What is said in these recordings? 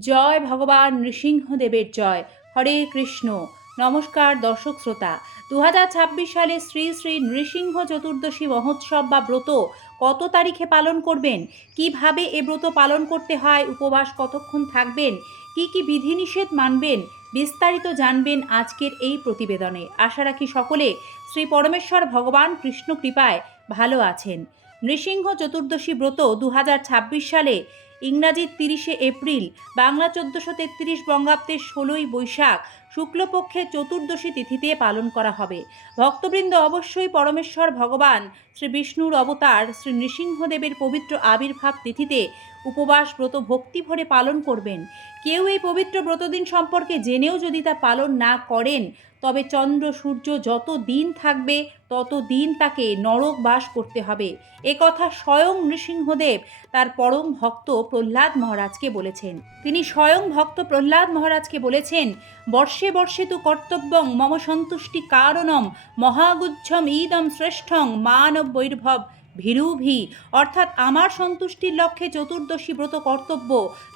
জয় ভগবান নৃসিংহদেবের জয়। হরে কৃষ্ণ। নমস্কার দর্শক শ্রোতা। 2026 সালে শ্রী শ্রী নৃসিংহ চতুর্দশী মহোৎসব বা ব্রত কত তারিখে পালন করবেন, কিভাবে এ ব্রত পালন করতে হয়, উপবাস কতক্ষণ থাকবেন, কি কি বিধিনিষেধ মানবেন, বিস্তারিত জানবেন আজকের এই প্রতিবেদনে। আশা রাখি সকলে শ্রী পরমেশ্বর ভগবান কৃষ্ণ কৃপায় ভালো আছেন। নৃসিংহ চতুর্দশী ব্রত 2026 সালে ইংরাজির 30শে এপ্রিল, বাংলা 1433 বঙ্গাব্দের 16ই বৈশাখ শুক্লপক্ষের চতুর্দশী তিথিতে পালন করা হবে। ভক্তবৃন্দ অবশ্যই পরমেশ্বর ভগবান শ্রী বিষ্ণুর অবতার শ্রী নৃসিংহদেবের পবিত্র আবির্ভাব তিথিতে উপবাস ব্রত ভক্তি ভরে পালন করবেন। কেউ এই পবিত্র ব্রতদিন সম্পর্কে জেনেও যদি তা পালন না করেন, তবে চন্দ্র সূর্য যত দিন থাকবে তত দিন তাকে নরক বাস করতে হবে। এ কথা স্বয়ং নৃসিংহদেব তার পরম ভক্ত প্রহ্লাদ মহারাজকে বলেছেন। তিনি স্বয়ং ভক্ত প্রহ্লাদ মহারাজকে বলেছেন, বর্ষে বর্ষে তু কর্তব্যং মম সন্তুষ্টি কারণম মহাগুচ্ছম ইদম শ্রেষ্ঠং মানব বৈর্ভব ভীরুভি। অর্থাৎ আমার সন্তুষ্টির লক্ষ্যে চতুর্দশী ব্রত কর্তব্য।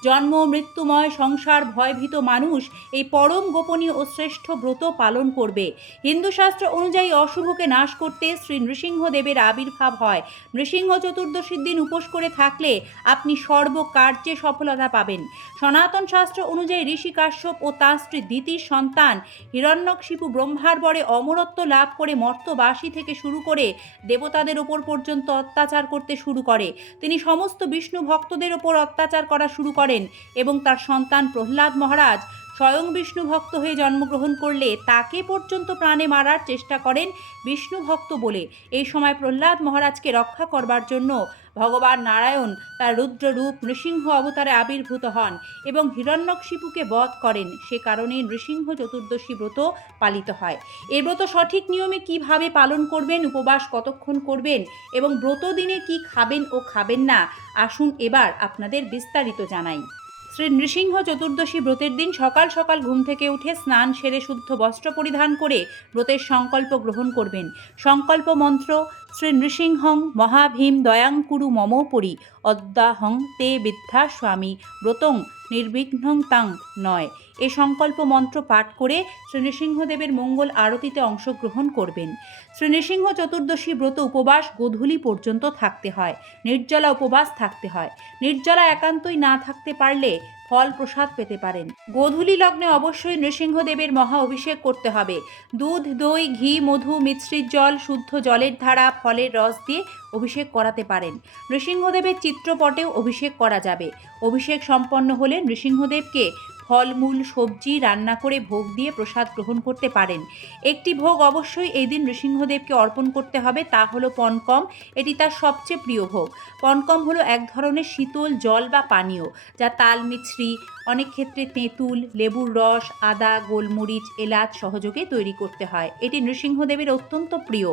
জন্ম মৃত্যুময় সংসার ভয়ভীত মানুষ এই পরম গোপনীয় ও শ্রেষ্ঠ ব্রত পালন করবে। হিন্দু শাস্ত্র অনুযায়ী অশুভকে নাশ করতে শ্রী নৃসিংহদেবের আবির্ভাব হয়। নৃসিংহ চতুর্দশীর দিন উপোস করে থাকলে আপনি সর্বকার্যে সফলতা পাবেন। সনাতন শাস্ত্র অনুযায়ী ঋষি কাশ্যপ ও তাঁর স্ত্রী দিতির সন্তান হিরণ্যকশিপু ব্রহ্মার বরে অমরত্ব লাভ করে মর্তবাসী থেকে শুরু করে দেবতাদের ওপর পর্যন্ত অত্যাচার করতে শুরু করে। তিনি সমস্ত বিষ্ণু ভক্তদের ওপর অত্যাচার করা শুরু করেন এবং তার সন্তান প্রহ্লাদ মহারাজ স্বয়ং বিষ্ণু ভক্ত হয়ে জন্মগ্রহণ করলে তাকে পর্যন্ত প্রাণে মারার চেষ্টা করেন বিষ্ণু ভক্ত বলে। এই সময় প্রহ্লাদ মহারাজকে রক্ষা করবার জন্য ভগবান নারায়ণ তার রুদ্ররূপ নৃসিংহ অবতারে আবির্ভূত হন এবং হিরণ্যকশিপুকে বধ করেন। সে কারণে নৃসিংহ চতুর্দশী ব্রত পালিত হয়। এই ব্রত সঠিক নিয়মে কিভাবে পালন করবেন, উপবাস কতক্ষণ করবেন এবং ব্রত দিনে কি খাবেন ও খাবেন না, আসুন এবার আপনাদের বিস্তারিত জানাই। শ্রী নৃসিংহ চতুর্দশী ব্রতের দিন সকাল সকাল ঘুম থেকে উঠে স্নান সেরে শুদ্ধ বস্ত্র পরিধান করে ব্রতের সংকল্প গ্রহণ করবেন। সংকল্প মন্ত্র: শ্রী নৃসিংহং মহাভীম দয়াঙ্কুরু মমোপরি অদ্যাহং তে বিদ্যা স্বামী ব্রতং নির্বিঘ্নং তাং নয়। এ সংকল্প মন্ত্র পাঠ করে শ্রী নৃসিংহদেবের মঙ্গল আরতিতে অংশগ্রহণ করবেন। শ্রী নৃসিংহ চতুর্দশী ব্রত উপবাস গোধূলি পর্যন্ত থাকতে হয়। নির্জলা উপবাস থাকতে হয়। নির্জলা একান্তই না থাকতে পারলে ফল প্রসাদ পেতে পারেন। গোধূলি লগ্নে অবশ্যই নৃসিংহদেবের মহা অভিষেক করতে হবে। দুধ, দই, ঘি, মধু, মিশ্রিত জল, শুদ্ধ জলের ধারা, ফলের রস দিয়ে অভিষেক করাতে পারেন। নৃসিংহদেবের চিত্রপটেও অভিষেক করা যাবে। অভিষেক সম্পন্ন হলে নৃসিংহদেবকে ফলমূল সবজি রান্না করে ভোগ দিয়ে প্রসাদ গ্রহণ করতে পারেন। একটি ভোগ অবশ্যই এই দিন নৃসিংহদেবকে অর্পণ করতে হবে, তা হলো পনকম। এটি তার সবচেয়ে প্রিয় ভোগ। পনকম হলো এক ধরনের শীতল জল বা পানীয়, যা তাল মিছরি, অনেক ক্ষেত্রে তেঁতুল, লেবুর রস, আদা, গোলমরিচ, এলাচ সহযোগে তৈরি করতে হয়। এটি নৃসিংহদেবের অত্যন্ত প্রিয়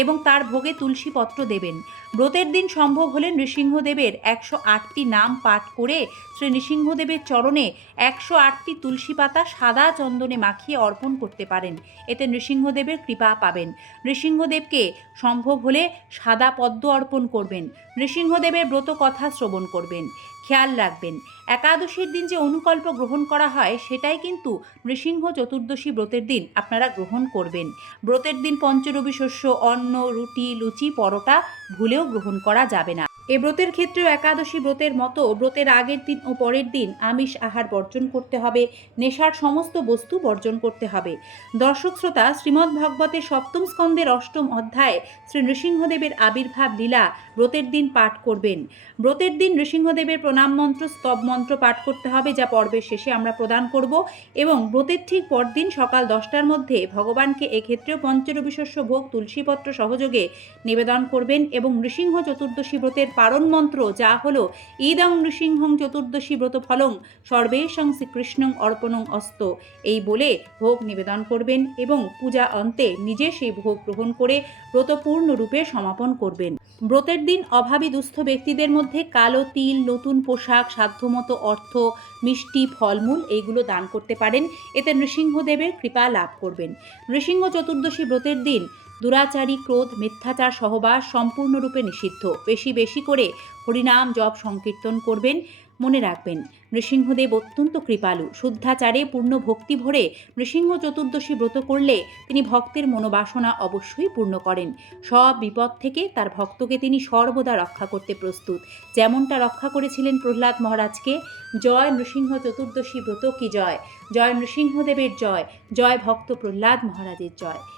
এবং তার ভোগে তুলসী পত্র দেবেন। ব্রতের দিন সম্ভব হলে নৃসিংহদেবের 108টি নাম পাঠ করে শ্রী নৃসিংহদেবের চরণে 108টি তুলসী পাতা সাদা চন্দনে মাখিয়ে অর্পণ করতে পারেন। এতে নৃসিংহদেবের কৃপা পাবেন। নৃসিংহদেবকে সম্ভব হলে সাদা পদ্ম অর্পণ করবেন। নৃসিংহদেবের ব্রত কথা শ্রবণ করবেন। খেয়াল রাখবেন, একাদশীর দিন যে অনুকল্প গ্রহণ করা হয় সেটাই কিন্তু নৃসিংহ চতুর্দশী ব্রতের দিন আপনারা গ্রহণ করবেন। ব্রতের দিন পঞ্চরবি শস্য, অন্ন, রুটি, লুচি, পরোটা ভুলেও গ্রহণ করা যাবে না। এ ব্রতের ক্ষেত্রেও একাদশী ব্রতের মতো ব্রতের আগের দিন ও পরের দিন আমিষ আহার বর্জন করতে হবে। নেশার সমস্ত বস্তু বর্জন করতে হবে। দর্শক শ্রোতা, শ্রীমদ্ ভাগবতের সপ্তম স্কন্দের অষ্টম অধ্যায়ে শ্রী নৃসিংহদেবের আবির্ভাব লীলা ব্রতের দিন পাঠ করবেন। ব্রতের দিন নৃসিংহদেবের প্রণাম মন্ত্র, স্তব মন্ত্র পাঠ করতে হবে, যা পর্বের শেষে আমরা প্রদান করব। এবং ব্রতের ঠিক পরদিন সকাল 10টার মধ্যে ভগবানকে এক্ষেত্রেও পঞ্চরবি শস্য ভোগ তুলসীপত্র সহযোগে নিবেদন করবেন এবং নৃসিংহ চতুর্দশী ব্রতের পারণ মন্ত্র, যা হলো ইদং নৃসিংহং চতুর্দশী ব্রত ফলং সর্বেশং শ্রীকৃষ্ণং অর্পণং অস্ত, এই বলে ভোগ নিবেদন করবেন এবং পূজা অন্তে নিজে সেই ভোগ গ্রহণ করে ব্রত পূর্ণরূপে সমাপন করবেন। ব্রতের দিন অভাবী দুস্থ ব্যক্তিদের মধ্যে কালো তিল, নতুন পোশাক, সাধ্যমতো অর্থ, মিষ্টি, ফলমূল এইগুলো দান করতে পারেন। এতে নৃসিংহদেবের কৃপা লাভ করবেন। নৃসিংহ চতুর্দশী ব্রতের দিন দুরাচারী, ক্রোধ, মিথ্যাচার সহবাস সম্পূর্ণরূপে নিষিদ্ধ। বেশি বেশি করে হরিনাম জপ সংকীর্তন করবেন। মনে রাখবেন, নৃসিংহদেব অত্যন্ত কৃপালু। শুদ্ধাচারে পূর্ণ ভক্তি ভরে নৃসিংহ চতুর্দশী ব্রত করলে তিনি ভক্তের মনোবাসনা অবশ্যই পূর্ণ করেন। সব বিপদ থেকে তার ভক্তকে তিনি সর্বদা রক্ষা করতে প্রস্তুত, যেমনটা রক্ষা করেছিলেন প্রহ্লাদ মহারাজকে। জয় নৃসিংহ চতুর্দশী ব্রত কি জয়! জয় নৃসিংহদেবের জয়! জয় ভক্ত প্রহ্লাদ মহারাজের জয়!